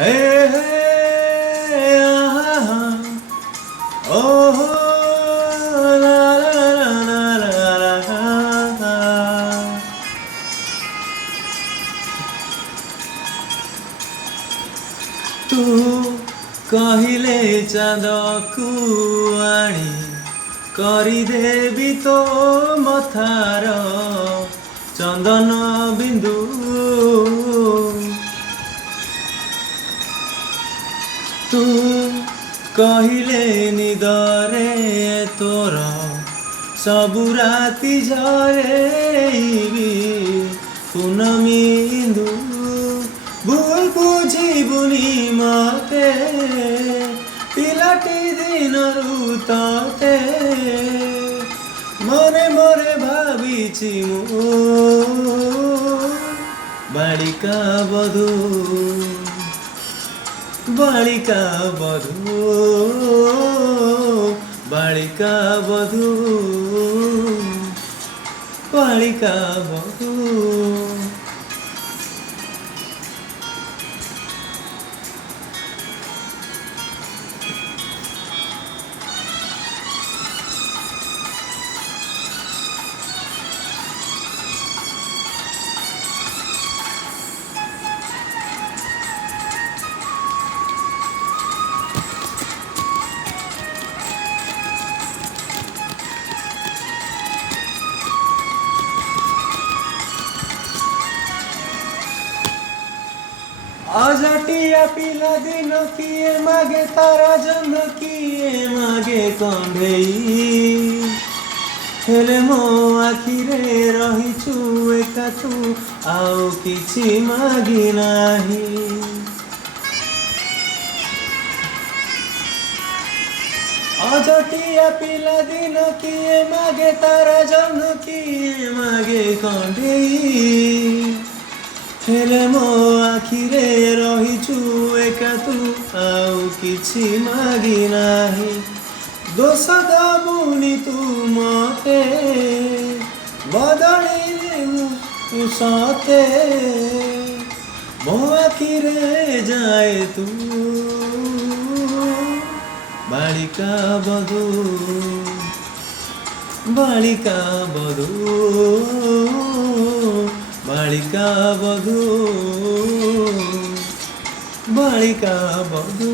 हे हे आहा ओहो ला ला ला ला ला ला। तू कहिले चाँदकु आणी करिदेवी तो मथार चंदन बिंदु। तू कहिले निदरे तोर सबु राति झरेबी पूनमी इंदु। भूल बुझिबुनि मते पिलाटी दिनरु तते मने मने भाबिछि मु बालिका बधू बालिका बधू बालिका बधू बालिका बधू। अजटिया पिला दिन किए मागे तारा जन्म किए मागे कंढेई हेले मो आखिरे रहिछु एका तू आउ किछि मागी नाही। अजटिया पिला दिन किए मागे तारा जन्म किए मागे कंढेई हेले मो आखिरे रहिछु एका तू आउ किछि मागी नाही। दोष दबुनि तू मते बदलिले मु सते मो आखिरे जाए तू बालिका बधू बालिका बधू बालिका बधू बालिका बधू।